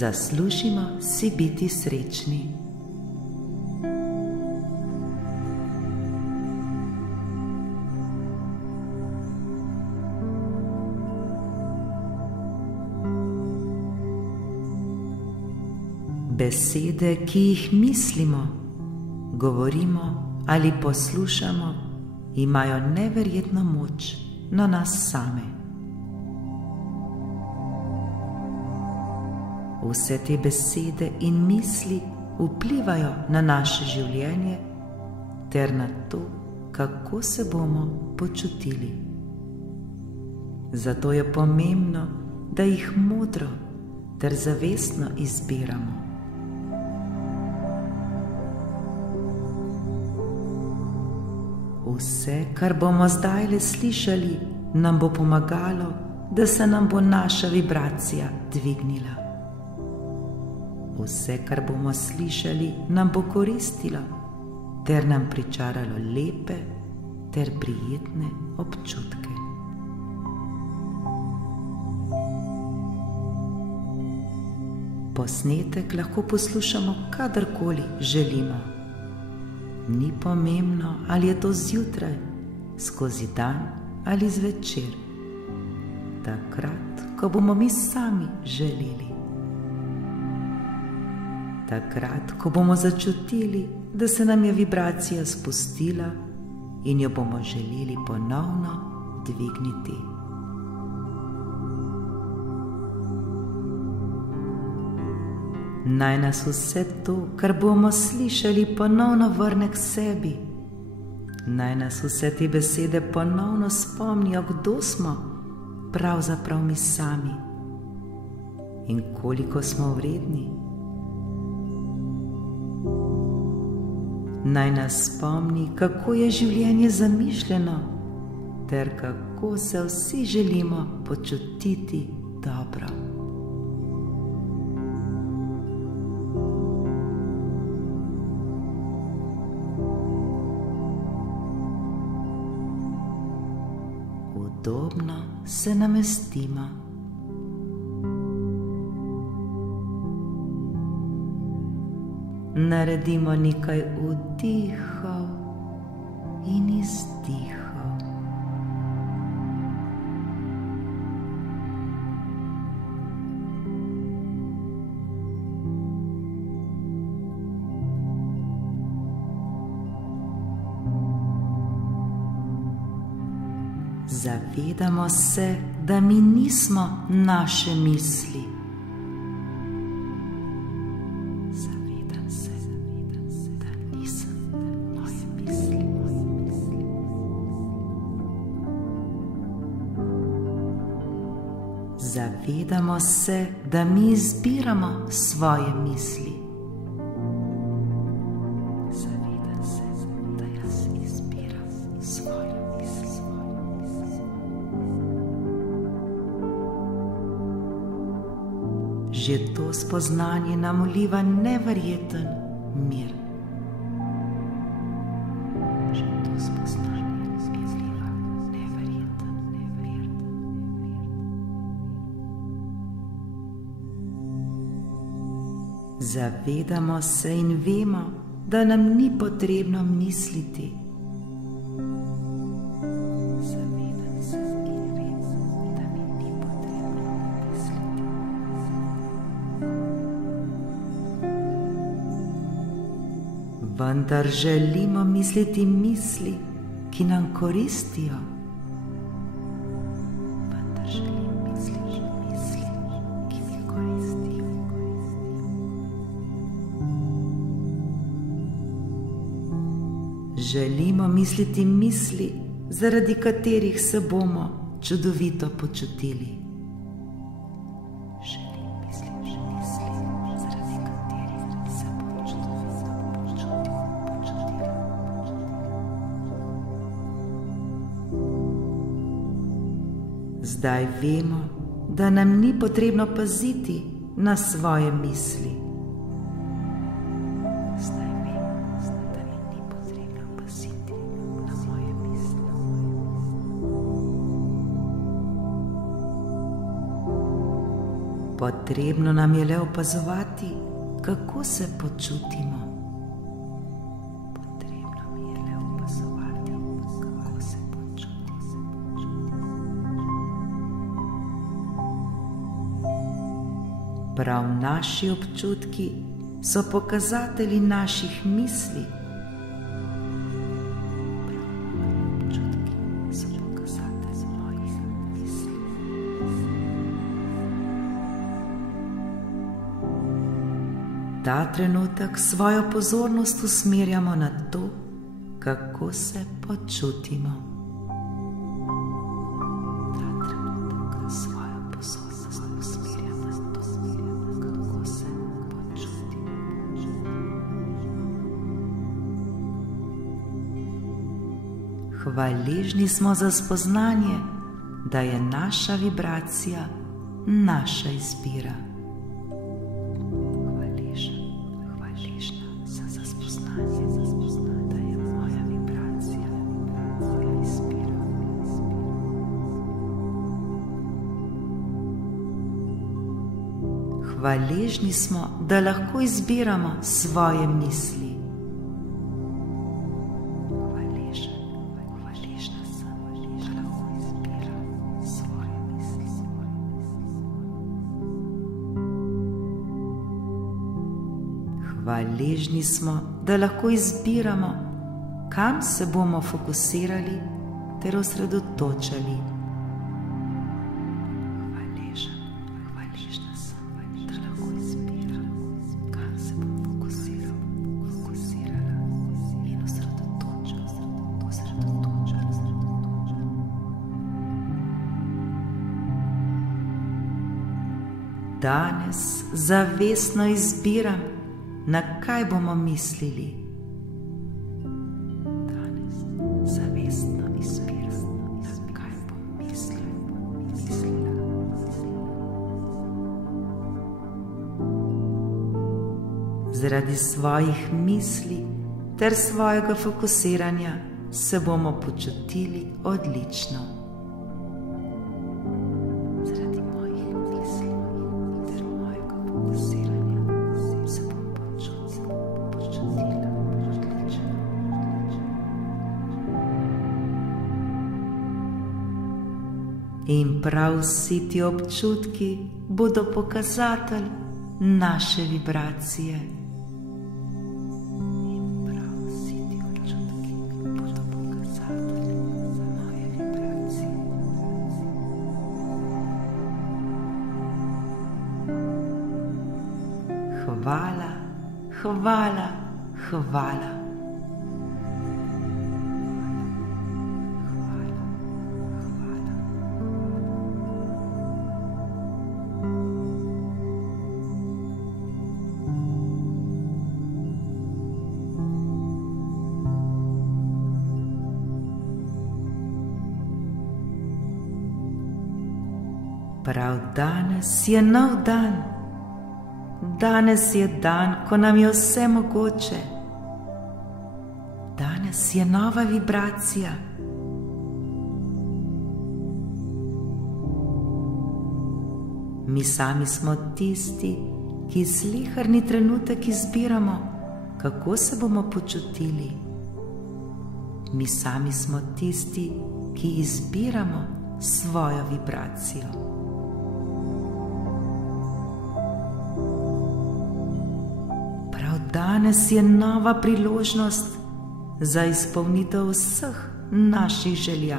Zaslužimo si biti srečni. Besede, ki jih mislimo, govorimo ali poslušamo, imajo neverjetno moč na nas same. Vse te besede in misli vplivajo na naše življenje ter na to, kako se bomo počutili. Zato je pomembno, da jih modro ter zavestno izbiramo. Vse, kar bomo zdajle slišali, nam bo pomagalo, da se nam bo naša vibracija dvignila. Vse, kar bomo slišali, nam bo koristilo ter nam pričaralo lepe ter prijetne občutke. Posnetek lahko poslušamo kadarkoli želimo. Ni pomembno, ali je to zjutraj, skozi dan ali zvečer. Takrat, ko bomo mi sami želeli. Takrat, ko bomo začutili, da se nam je vibracija spustila in jo bomo želeli ponovno dvigniti. Naj nas vse to, kar bomo slišali, ponovno vrne k sebi. Naj nas vse te besede ponovno spomnijo, kdo smo pravzaprav mi sami in koliko smo vredni. Naj nas spomni, kako je življenje zamišljeno ter kako se vsi želimo počutiti dobro. Udobno se namestimo. Naredimo nekaj vdihov in izdihov. Zavedamo se, da mi nismo naše misli. Zavedam se, da nisem moje misli. Zavedamo se, da mi izbiramo svoje misli. Zavedam se, da jaz izbiram svoje misli. Že to spoznanje nam vliva neverjeten mir. Že to spoznanje nam vliva neverjeten mir. Zavedamo se in vemo, da nam ni potrebno misliti. Vendar želimo misliti misli, ki nam koristijo. Vendar želim misliti misli, ki mi koristijo. Želimo misliti misli, zaradi katerih se bomo čudovito počutili. Zdaj vemo, da nam ni potrebno paziti na svoje misli. Zdaj vemo, da mi ni potrebno paziti na moje misli. Potrebno nam je le opazovati, kako se počutimo. Prav naši občutki so pokazatelji naših misli. Ta trenutek svojo pozornost usmerjamo na to, kako se počutimo. Hvaležni smo za spoznanje, da je naša vibracija naša izbira. Hvaležna sem za spoznanje, da je moja vibracija moja izbira. Hvaležni smo, da lahko izbiramo svoje misli. Hvaležni smo, da lahko izbiramo, kam se bomo fokusirali ter osredotočali. Hvaležna sem, da lahko izbiram, kam se bom fokusirala in osredotočala. Danes zavestno izbiram, na kaj bomo mislili. Danes zavestno izbiram, na kaj bom mislila. Zaradi svojih misli ter svojega fokusiranja se bomo počutili odlično. In prav vsi ti občutki bodo pokazatelj naše vibracije. Hvala, hvala, hvala. Prav danes je nov dan. Danes je dan, ko nam je vse mogoče. Danes je nova vibracija. Mi sami smo tisti, ki sleherni trenutek izbiramo, kako se bomo počutili. Mi sami smo tisti, ki izbiramo svojo vibracijo. Danes je nova priložnost za izpolnitev vseh naših želja,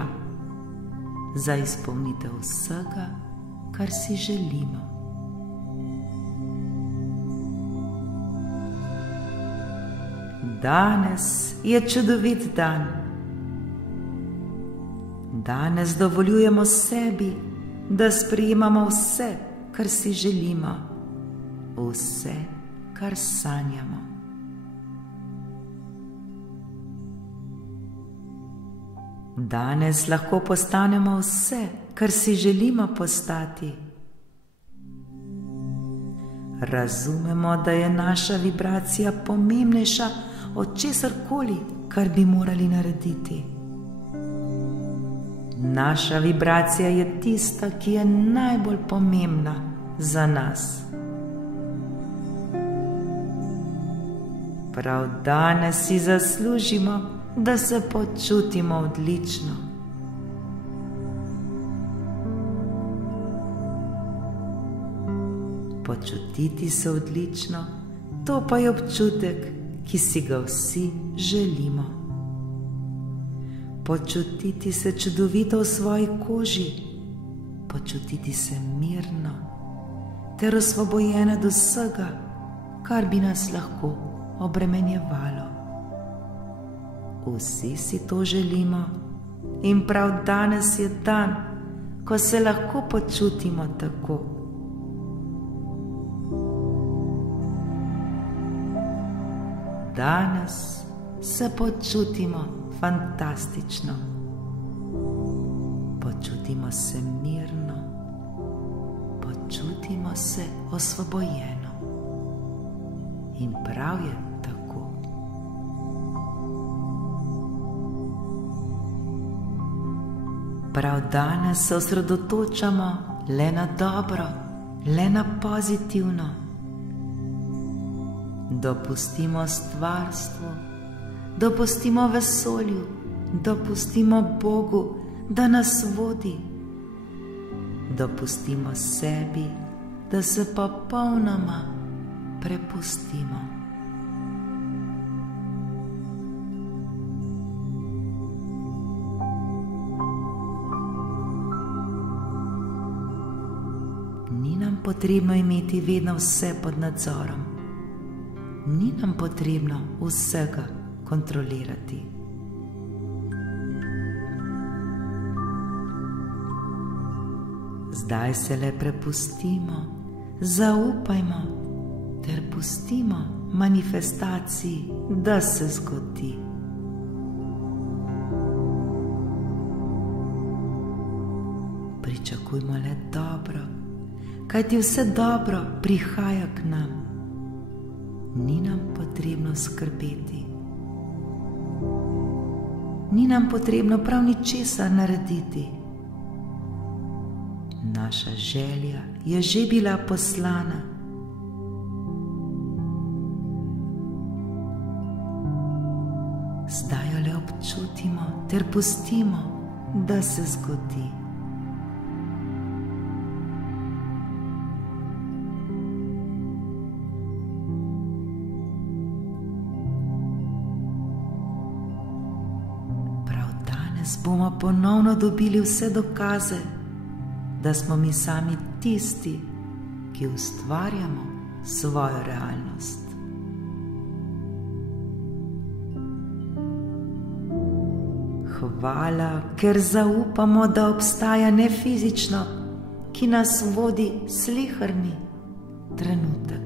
za izpolnitev vsega, kar si želimo. Danes je čudovit dan. Danes dovoljujemo sebi, da sprejemamo vse, kar si želimo, vse, kar sanjamo. Danes lahko postanemo vse, kar si želimo postati. Razumemo, da je naša vibracija pomembnejša od česarkoli, kar bi morali narediti. Naša vibracija je tista, ki je najbolj pomembna za nas. Prav danes si zaslužimo, da se počutimo odlično. Počutiti se odlično, to pa je občutek, ki si ga vsi želimo. Počutiti se čudovito v svoji koži, počutiti se mirno ter osvobojena od vsega, kar bi nas lahko obremenjevalo. Vsi si to želimo in prav danes je dan, ko se lahko počutimo tako. Danes se počutimo fantastično. Počutimo se mirno, počutimo se osvobojeno. In prav je tako. Prav danes se osredotočamo le na dobro, le na pozitivno. Dopustimo stvarstvu, dopustimo vesolju, dopustimo Bogu, da nas vodi. Dopustimo sebi, da se popolnoma prepustimo. Ni nam potrebno imeti vedno vse pod nadzorom. Ni nam potrebno vsega kontrolirati. Zdaj se le prepustimo, zaupajmo ter pustimo manifestaciji, da se zgodi. Pričakujmo le dobro, kajti vse dobro prihaja k nam. Ni nam potrebno skrbeti. Ni nam potrebno prav ničesar narediti. Naša želja je že bila poslana. Zdaj jo le občutimo ter pustimo, da se zgodi. Bomo ponovno dobili vse dokaze, da smo mi sami tisti, ki ustvarjamo svojo realnost. Hvala, ker zaupamo, da obstaja nefizično, ki nas vodi sleherni trenutek.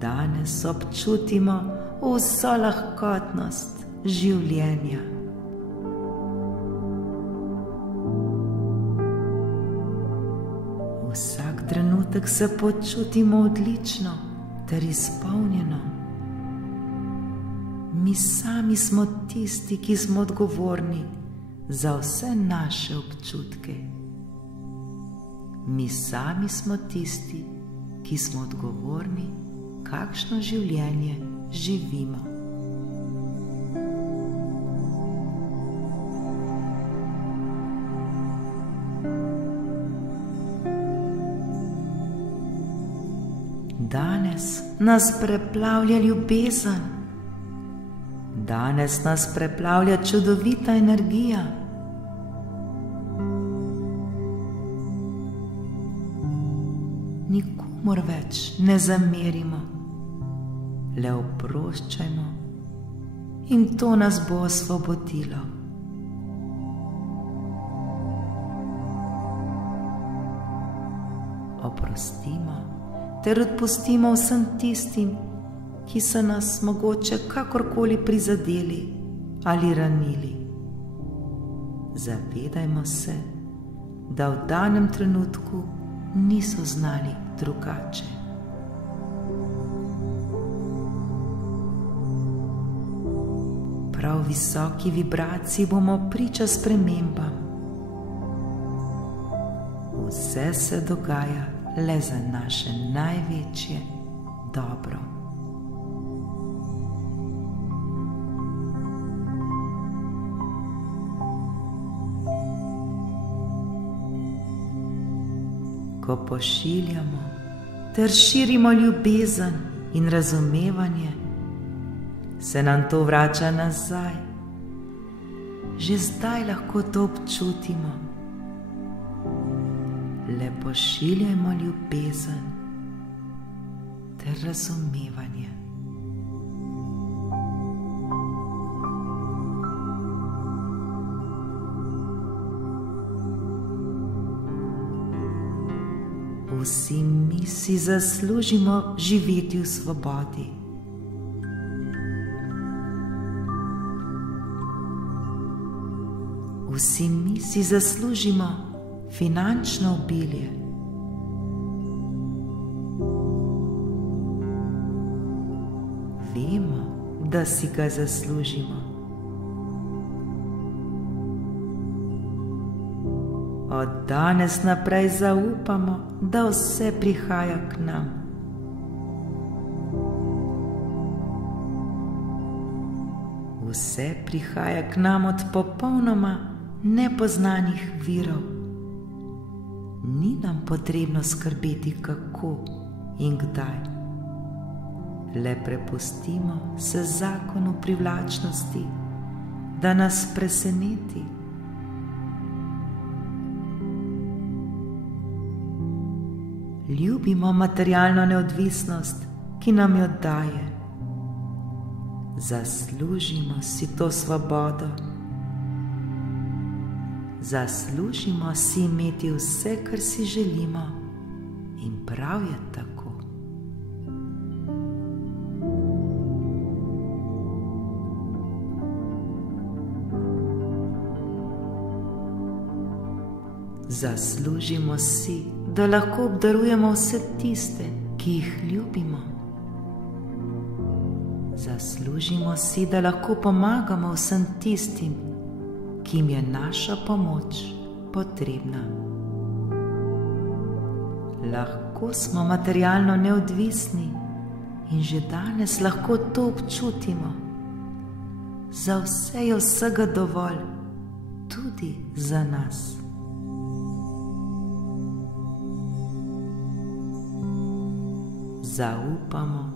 Danes občutimo vso lahkotnost življenja. Vsak trenutek se počutimo odlično ter izpolnjeno. Mi sami smo tisti, ki smo odgovorni za vse naše občutke. Mi sami smo tisti, ki smo odgovorni, kakšno življenje živimo. Danes nas preplavlja ljubezen. Danes nas preplavlja čudovita energija. Nikomur več ne zamerimo. Le oproščajmo in to nas bo osvobodilo. Oprostimo ter odpustimo vsem tistim, ki so nas mogoče kakorkoli prizadeli ali ranili. Zavedajmo se, da v danem trenutku niso znali drugače. prav visoki vibraciji bomo priča spremembam. Vse se dogaja le za naše največje dobro. Ko pošiljamo ter širimo ljubezen in razumevanje, se nam to vrača nazaj. Že zdaj lahko to občutimo. Le pošiljajmo ljubezen ter razumevanje. Vsi mi si zaslužimo živeti v svobodi. Vsi mi si zaslužimo finančno obilje. Vemo, da si ga zaslužimo. Od danes naprej zaupamo, da vse prihaja k nam. Vse prihaja k nam od popolnoma nepoznanih virov. Ni nam potrebno skrbeti, kako in kdaj. Le prepustimo se zakonu privlačnosti, da nas preseneti. Ljubimo materialno neodvisnost, ki nam jo daje. Zaslužimo si to svobodo. Zaslužimo si imeti vse, kar si želimo, in prav je tako. Zaslužimo si, da lahko obdarujemo vse tiste, ki jih ljubimo. Zaslužimo si, da lahko pomagamo vsem tistim, ki jim je naša pomoč potrebna. Lahko smo materialno neodvisni in že danes lahko to občutimo. Za vse je vsega dovolj, tudi za nas. Zaupamo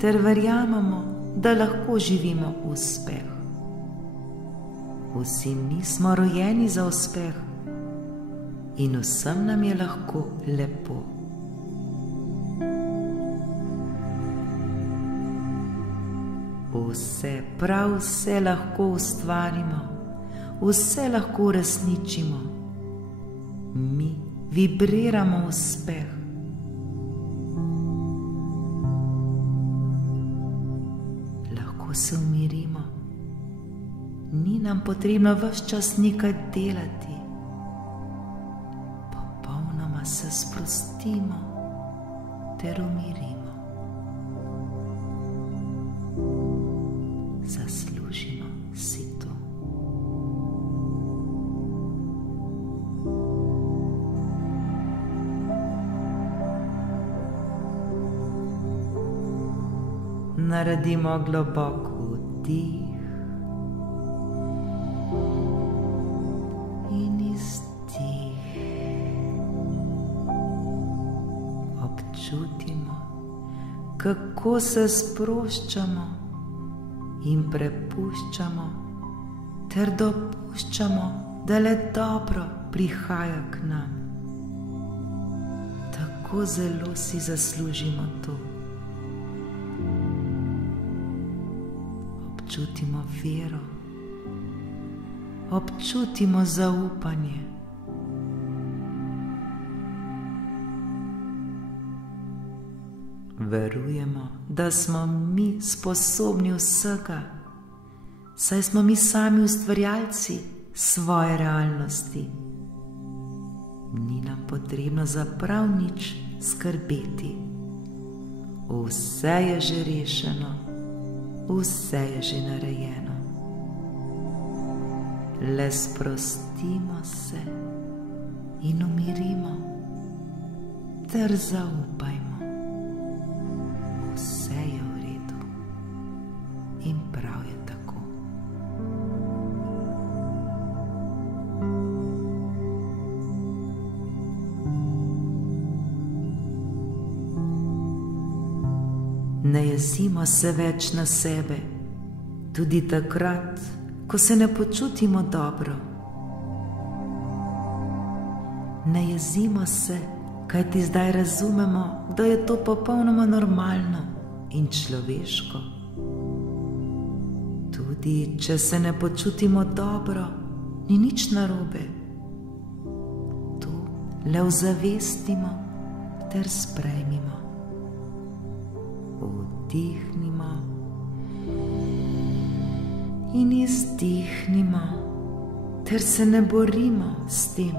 ter verjamemo, da lahko živimo uspeh. Vsi mi smo rojeni za uspeh in vsem nam je lahko lepo. Vse, prav vse lahko ustvarimo, vse lahko uresničimo. Mi vibriramo uspeh. Lahko se umirimo. Ni nam potrebno ves čas nekaj delati. Popolnoma se sprostimo ter umirimo. Zaslužimo si to. Naredimo globok vdih in izdih. Občutimo, kako se sproščamo in prepuščamo ter dopuščamo, da le dobro prihaja k nam. Tako zelo si zaslužimo to. Občutimo vero, občutimo zaupanje. Verujemo, da smo mi sposobni vsega, saj smo mi sami ustvarjalci svoje realnosti. Ni nam potrebno za prav nič skrbeti. Vse je že rešeno, vse je že narejeno. le sprostimo se in umirimo ter zaupajmo. Vse je v redu in prav je tako. Ne jezimo se več na sebe, tudi takrat, ko se ne počutimo dobro. Ne jezimo se, kajti zdaj razumemo, da je to popolnoma normalno in človeško. Tudi če se ne počutimo dobro, ni nič narobe. To le ozavestimo ter sprejmimo. Vdihnimo in izdihnimo, ter se ne borimo s tem.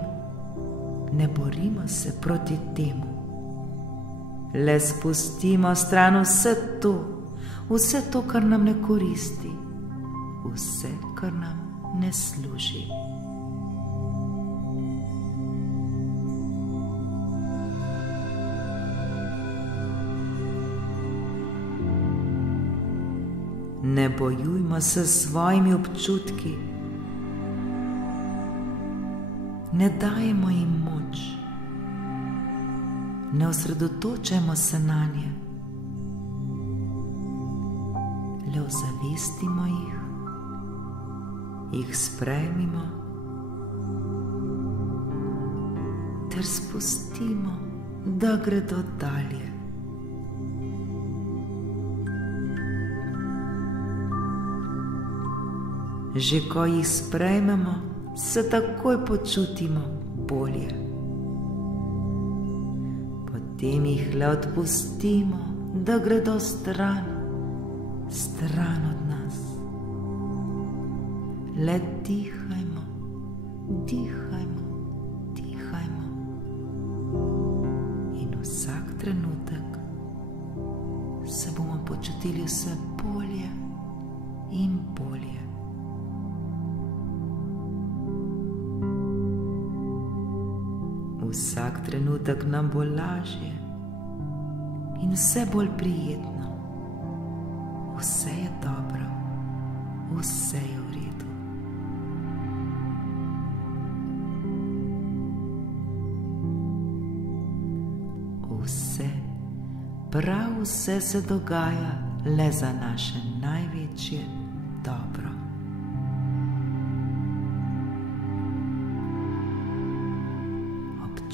Ne borimo se proti temu. Le spustimo stran vse to, kar nam ne koristi, vse, kar nam ne služi. Ne bojujmo se s svojimi občutki, ne dajemo jim moč, ne osredotočajmo se nanje, le ozavestimo jih sprejmimo ter spustimo, da gredo dalje. Že ko jih sprejmemo, se takoj počutimo bolje. Potem jih le odpustimo, da gredo stran od nas. Le dihajmo, in vsak trenutek se bomo počutili vse bolje in bolje. Vsak trenutek nam bo lažje in vse bolj prijetno. Vse je dobro, vse je v redu. Vse, prav vse se dogaja le za naše največje dobro.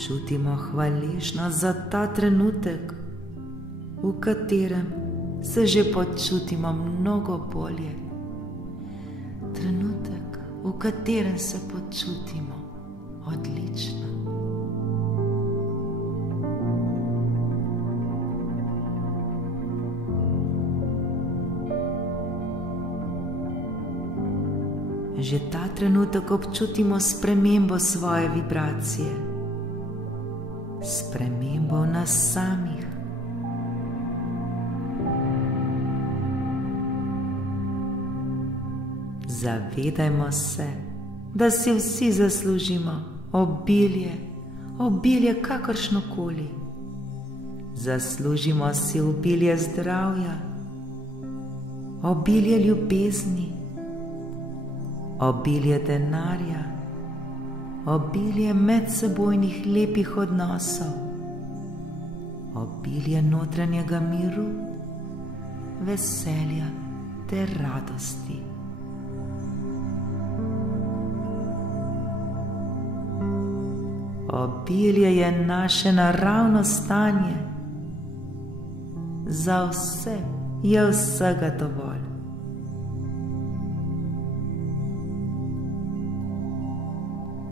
Čutimo hvaležnost za ta trenutek, v katerem se že počutimo mnogo bolje. Trenutek, v katerem se počutimo odlično. Že ta trenutek občutimo spremembo svoje vibracije, spremembo v nas samih. Zavedajmo se, da si vsi zaslužimo obilje kakršnokoli. Zaslužimo si obilje zdravja, obilje ljubezni, obilje denarja, obilje medsebojnih lepih odnosov, obilje notranjega miru, veselja ter radosti. Obilje je naše naravno stanje. Za vse je vsega dovolj.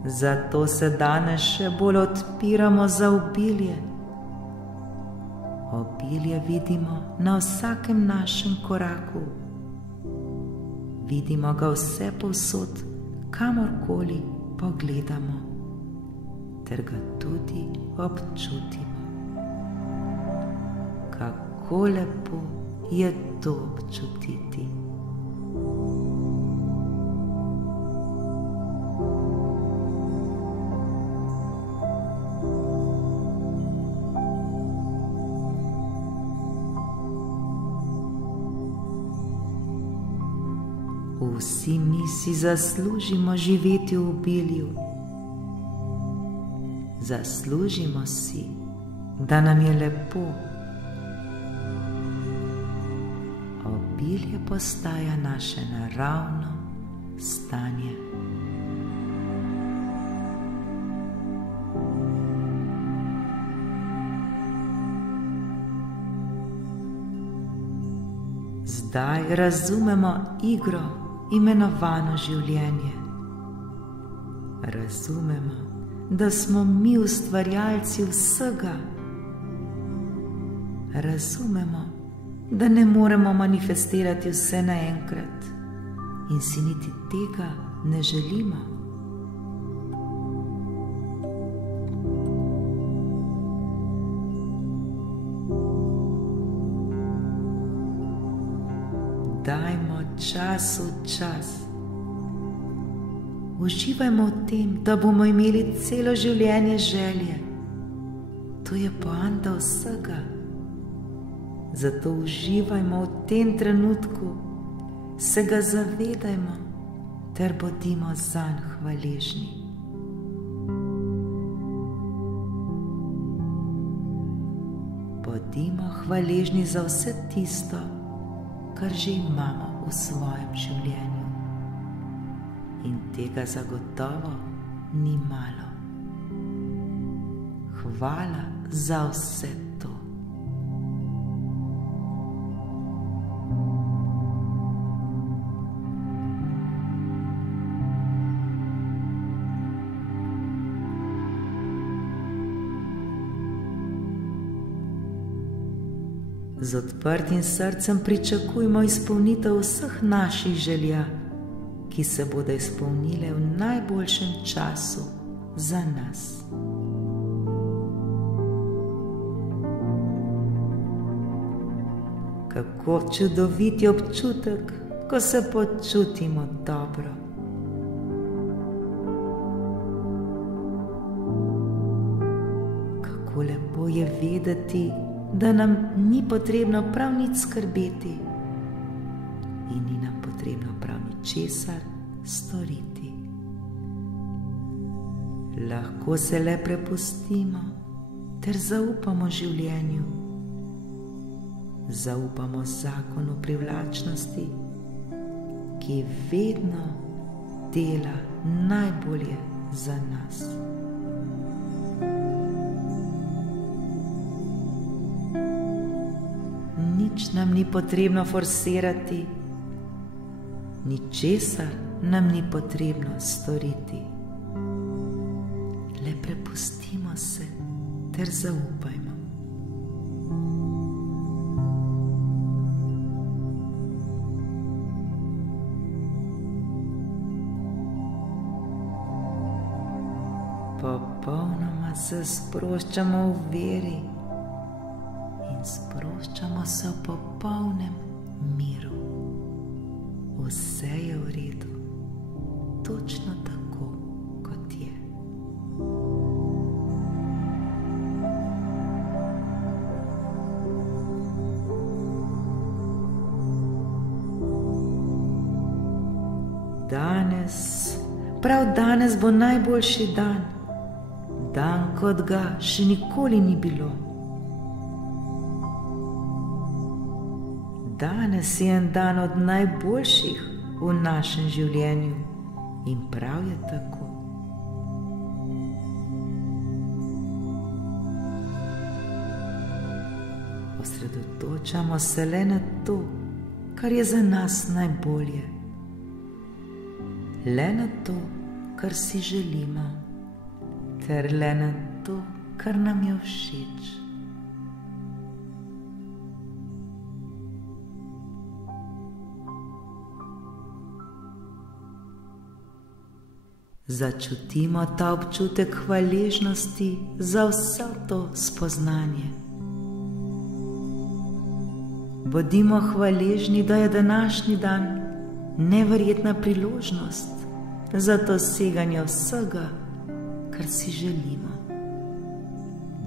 Zato se danes še bolj odpiramo za obilje. Obilje vidimo na vsakem našem koraku. Vidimo ga vse povsod, kamorkoli pogledamo, ter ga tudi občutimo. Kako lepo je to občutiti. Vsi mi si zaslužimo živeti v obilju. Zaslužimo si, da nam je lepo. Obilje postaja naše naravno stanje. Zdaj razumemo igro, imenovano življenje. Razumemo, da smo mi ustvarjalci vsega. Razumemo, da ne moremo manifestirati vse naenkrat in si niti tega ne želimo. Dajmo času čas. Uživajmo v tem, da bomo imeli celo življenje želje. To je poanta vsega. Zato uživajmo v tem trenutku, se ga zavedajmo ter bodimo zanj hvaležni. Bodimo hvaležni za vse tisto, kar že imamo v svojem življenju. In tega zagotovo ni malo. Hvala za vse to. Z odprtim srcem pričakujmo izpolnitev vseh naših želja, ki se bodo izpolnile v najboljšem času za nas. Kako čudovit je občutek, ko se počutimo dobro. Kako lepo je vedeti, da nam ni potrebno prav nič skrbeti in ni nam potrebno prav ničesar storiti. Lahko se le prepustimo ter zaupamo življenju. Zaupamo zakonu privlačnosti, ki vedno dela najbolje za nas. Nič nam ni potrebno forsirati, ničesar nam ni potrebno storiti. Le prepustimo se ter zaupajmo. Popolnoma se sproščamo v veri in sproščamo se v popolnem miru. Vse je v redu, točno tako, kot je. Prav danes bo najboljši dan, dan, kot ga še nikoli ni bilo. Danes je en dan od najboljših v našem življenju in prav je tako. Osredotočamo se le na to, kar je za nas najbolje. Le na to, kar si želimo, ter le na to, kar nam je všeč. Začutimo ta občutek hvaležnosti za vso to spoznanje. Bodimo hvaležni, da je današnji dan neverjetna priložnost za doseganje vsega, kar si želimo.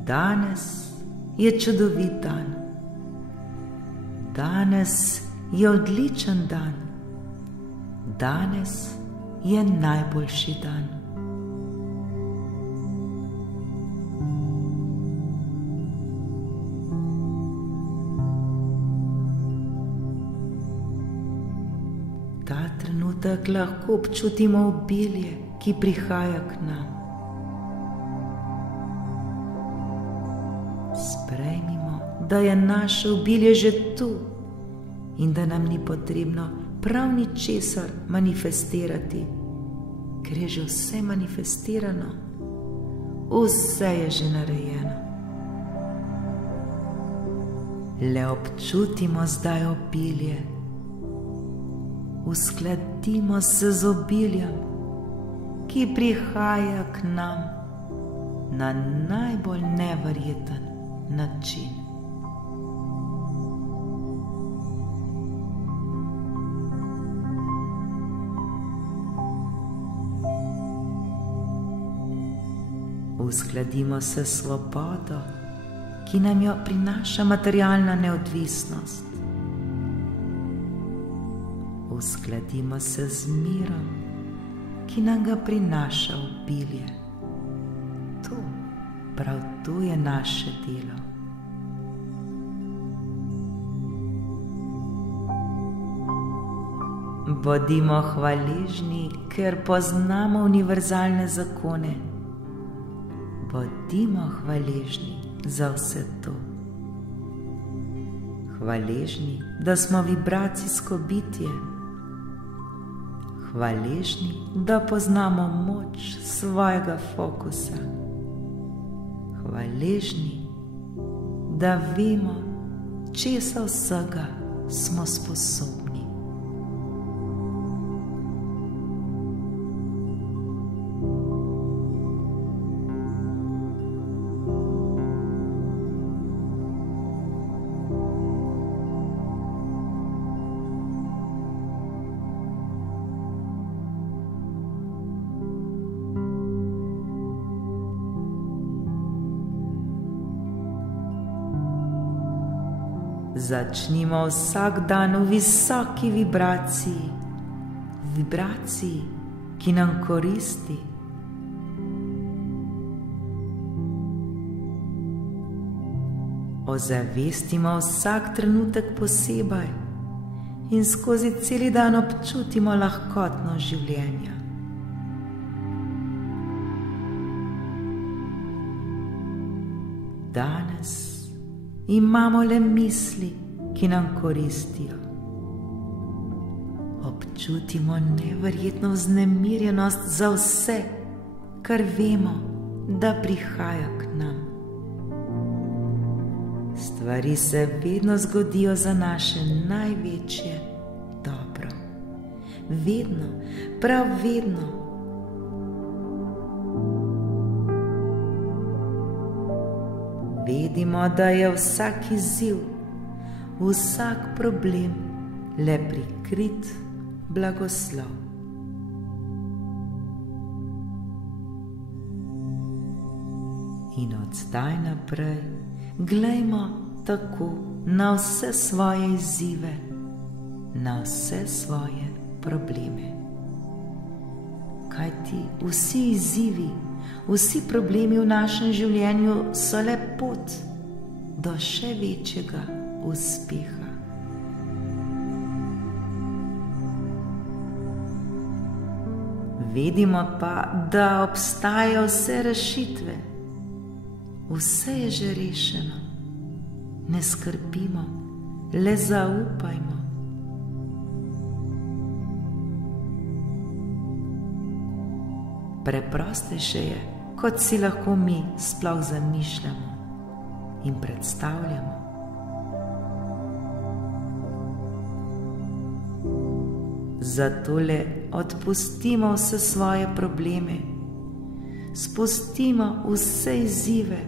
Danes je čudovit dan. Danes je odličen dan. Danes je najboljši dan. Ta trenutek lahko občutimo obilje, ki prihaja k nam. Sprejmimo, da je naše obilje že tu in da nam ni potrebno prav ničesar manifestirati, ker je že vse manifestirano, vse je že narejeno. Le občutimo zdaj obilje, uskladimo se z obiljem, ki prihaja k nam na najbolj neverjeten način. Uskladimo se s svobodo, ki nam jo prinaša materialna neodvisnost. Uskladimo se z mirom, ki nam ga prinaša obilje. Prav to je naše delo. Bodimo hvaležni, ker poznamo univerzalne zakone. Bodimo hvaležni za vse to. Hvaležni, da smo vibracijsko bitje. Hvaležni, da poznamo moč svojega fokusa. Hvaležni, da vemo, česa vsega smo sposobni. Začnimo vsak dan v visoki vibraciji, ki nam koristi. Ozavestimo vsak trenutek posebej in skozi celi dan občutimo lahkotno življenje. Danes imamo le misli, ki nam koristijo. Občutimo neverjetno vznemirjenost za vse, kar vemo, da prihaja k nam. Stvari se vedno zgodijo za naše največje dobro. Vedno, prav vedno. Vedimo, da je vsak izziv, vsak problem le prikrit blagoslov. In od zdaj naprej glejmo tako na vse svoje izzive, na vse svoje probleme. Kajti vsi izzivi, vsi problemi v našem življenju so le pot do še večjega uspeha. Vedimo pa, da obstajajo vse rešitve. Vse je že rešeno. Ne skrbimo, le zaupajmo. Preprostejše je, kot si lahko mi sploh zamišljamo in predstavljamo. Zato le odpustimo vse svoje probleme, spustimo vse izzive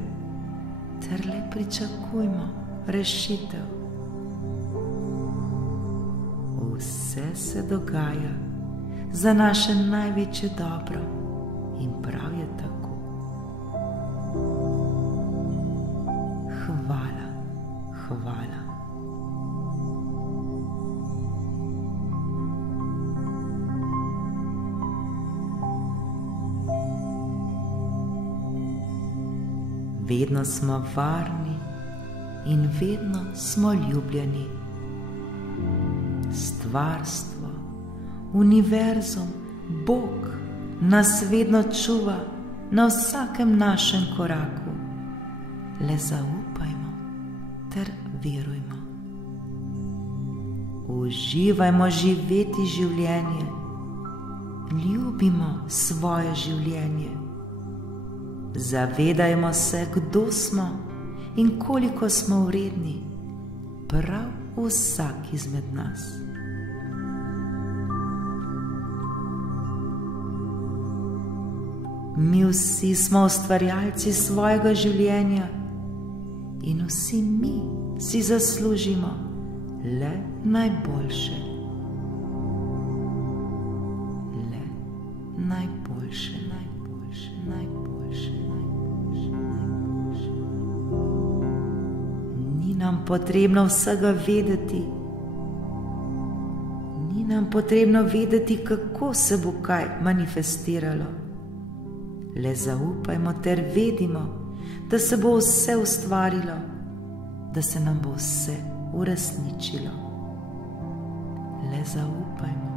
ter le pričakujmo rešitev. Vse se dogaja za naše največje dobro. In prav je tako. Hvala, hvala. vedno smo varni in vedno smo ljubljeni. Stvarstvo, univerzum, Bog nas vedno čuva na vsakem našem koraku. Le zaupajmo ter verujmo. Uživajmo živeti življenje, ljubimo svoje življenje. Zavedajmo se, kdo smo in koliko smo vredni, prav vsak izmed nas. Mi vsi smo ustvarjalci svojega življenja in vsi mi si zaslužimo le najboljše. Le najboljše, najboljše, najboljše, najboljše, najboljše. Ni nam potrebno vsega vedeti. Ni nam potrebno vedeti, kako se bo kaj manifestiralo. Le zaupajmo ter vedimo, da se bo vse ustvarilo, da se nam bo vse uresničilo. Le zaupajmo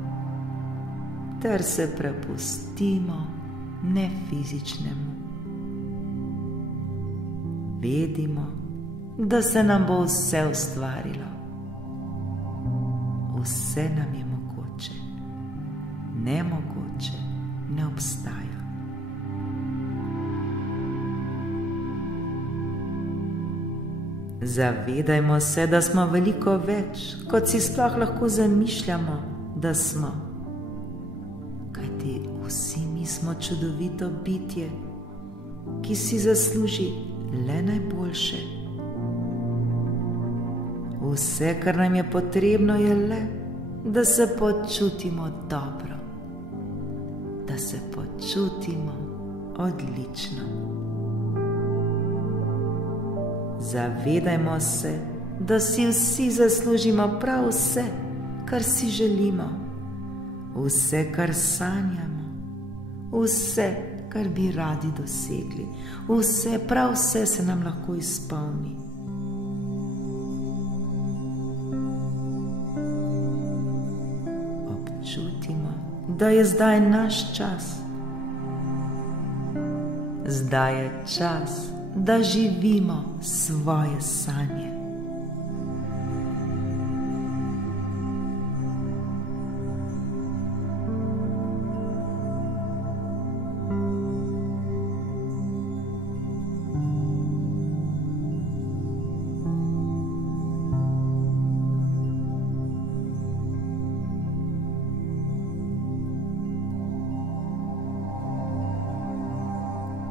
ter se prepustimo nefizičnemu. Vedimo, da se nam bo vse ustvarilo. Vse nam je mogoče, nemogoče ne obstaja. Zavedajmo se, da smo veliko več, kot si sploh lahko zamišljamo, da smo. Kajti vsi mi smo čudovito bitje, ki si zasluži le najboljše. Vse, kar nam je potrebno, je le, da se počutimo dobro, da se počutimo odlično. Zavedajmo se, da si vsi zaslužimo prav vse, kar si želimo, vse, kar sanjamo, vse, kar bi radi dosegli, vse, prav vse se nam lahko izpolni. Občutimo, da je zdaj naš čas. Zdaj je čas, da živimo svoje sanje.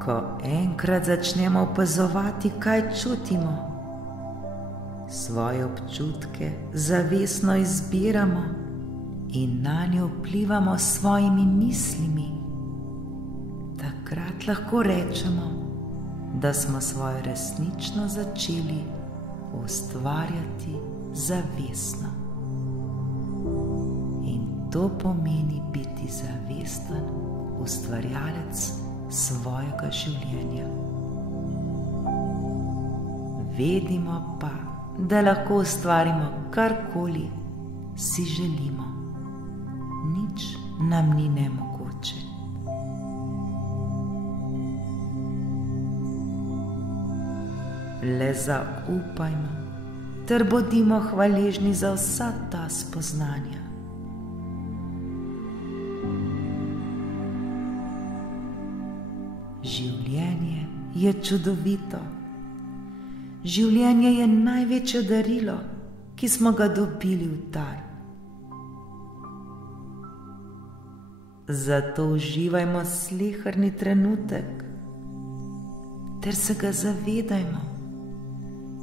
Ko enkrat začnemo opazovati, kaj čutimo, svoje občutke zavestno izbiramo in nanje vplivamo s svojimi mislimi, takrat lahko rečemo, da smo svoje resnično začeli ustvarjati zavestno. In to pomeni biti zavesten ustvarjalec svojega življenja. Vedimo pa, da lahko ustvarimo karkoli si želimo. Nič nam ni nemogoče. Le zaupajmo ter bodimo hvaležni za vsa ta spoznanja. Življenje je čudovito. Življenje je največje darilo, ki smo ga dobili v dar. Zato uživajmo sleherni trenutek ter se ga zavedajmo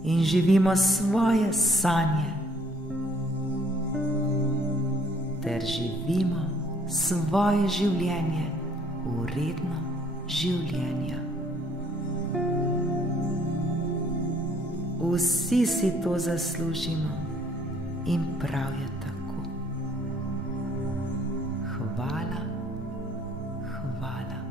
in živimo svoje sanje ter živimo svoje življenje vredno življenja. Vsi si to zaslužimo in prav je tako. Hvala, hvala.